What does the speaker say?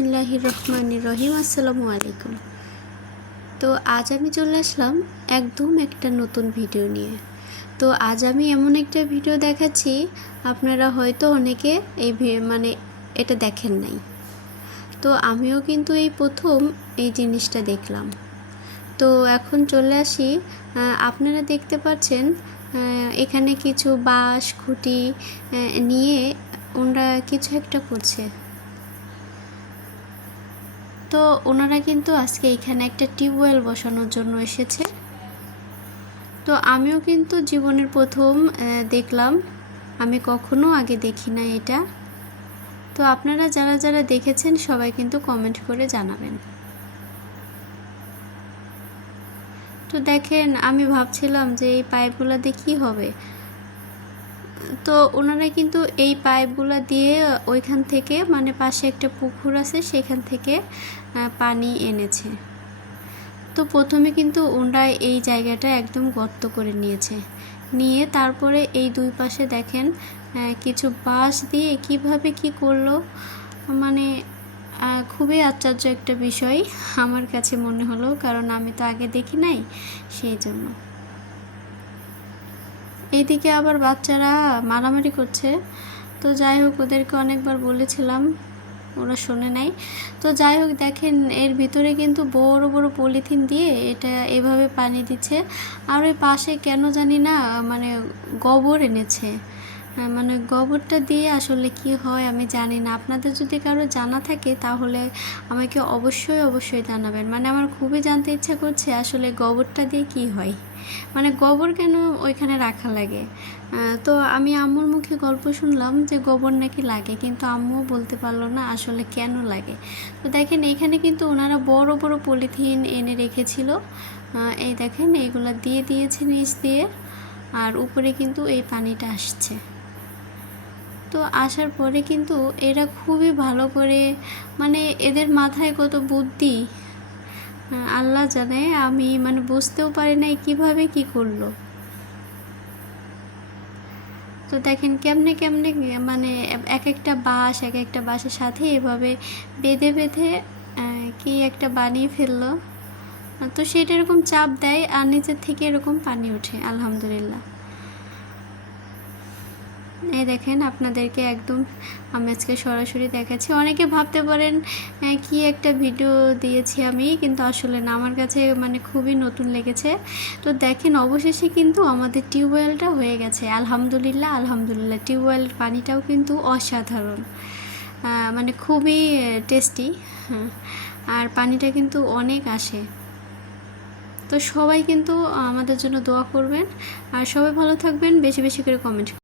বিসমিল্লাহির রহমানির রহিম। আসসালামু আলাইকুম। তো আজ আমি চলে আসলাম একদম একটা নতুন ভিডিও নিয়ে। তো আজ আমি এমন একটা ভিডিও দেখাচ্ছি, আপনারা হয়তো অনেকে মানে এটা দেখেন নাই। তো আমিও কিন্তু এই প্রথম এই জিনিসটা দেখলাম। তো এখন চলে আসি, আপনারা দেখতে পাচ্ছেন এখানে কিছু বাঁশ খুঁটি নিয়ে ওনারা কিছু একটা করছে। তো ওনারা কিন্তু আজকে এখানে একটা টিউবওয়েল বসানোর জন্য এসেছে। তো আমিও কিন্তু জীবনের প্রথম দেখলাম, আমি কখনো আগে দেখি না এটা। তো আপনারা যারা যারা দেখেছেন সবাই কিন্তু কমেন্ট করে জানাবেন। তো দেখেন, আমি ভাবছিলাম যে এই পাইপগুলো দিয়ে কী হবে। তো ওনারা কিন্তু এই পাইপগুলো দিয়ে ওইখান থেকে, মানে পাশে একটা পুকুর আছে সেখান থেকে পানি এনেছে। তো প্রথমে কিন্তু ওনারা এই জায়গাটা একদম গর্ত করে নিয়ে তারপরে এই দুই পাশে দেখেন কিছু বাঁশ দিয়ে কিভাবে কি করলো, মানে খুবই আশ্চর্য একটা বিষয় আমার কাছে মনে হলো, কারণ আমি তো আগে দেখি নাই সেই জন্য। এইদিকে আবার বাচ্চারা মারামারি করছে। তো যাই হোক, ওদেরকে অনেকবার বলেছিলাম, ওরা শোনে নাই। তো যাই হোক, দেখেন এর ভিতরে কিন্তু বড় বড় পলিথিন দিয়ে এটা এভাবে পানি দিচ্ছে। আর ওই পাশে কেন জানি না, মানে গোবর এনেছে। মানে গোবরটা দিয়ে আসলে কি হয় আমি জানি না। আপনাদের যদি কারো জানা থাকে তাহলে আমাকে অবশ্যই জানাবেন। মানে আমার খুবই জানতে ইচ্ছা করছে আসলে গোবরটা দিয়ে কি হয়, মানে গোবর কেন ওইখানে রাখা লাগে। তো আমি আম্মুর মুখে গল্প শুনলাম যে গোবর নাকি লাগে, কিন্তু আম্মুও বলতে পারলো না আসলে কেন লাগে। তো দেখেন এখানে কিন্তু ওনারা বড় বড় পলিথিন এনে রেখেছিল। এই দেখেন এইগুলা দিয়ে দিয়েছে নিচ দিয়ে, আর উপরে কিন্তু এই পানিটা আসছে। তো আসার পরে কিন্তু এরা খুবই ভালো করে, মানে এদের মাথায় কত বুদ্ধি আল্লাহ জানে, আমি মানে বুঝতেও পারি নাই কিভাবে কি করলো। তো দেখেন কেমনে কেমনে মানে এক একটা বাঁশের সাথে এভাবে বেঁধে কি একটা বানিয়ে ফেললো। তো সেটা এরকম চাপ দেয় আর নিচের থেকে এরকম পানি ওঠে। আলহামদুলিল্লাহ। এই দেখেন, আপনাদেরকে একদম আমি আজকে সরাসরি দেখাচ্ছি। অনেকে ভাবতে পারেন কি একটা ভিডিও দিয়েছি আমি, কিন্তু আসলে না, আমার কাছে মানে খুবই নতুন লেগেছে। তো দেখেন অবশেষে কিন্তু আমাদের টিউবওয়েলটা হয়ে গেছে। আলহামদুলিল্লাহ। টিউবওয়েলের পানিটাও কিন্তু অসাধারণ, মানে খুবই টেস্টি। আর পানিটা কিন্তু অনেক আসে। তো সবাই কিন্তু আমাদের জন্য দোয়া করবেন, আর সবাই ভালো থাকবেন, বেশি বেশি করে কমেন্ট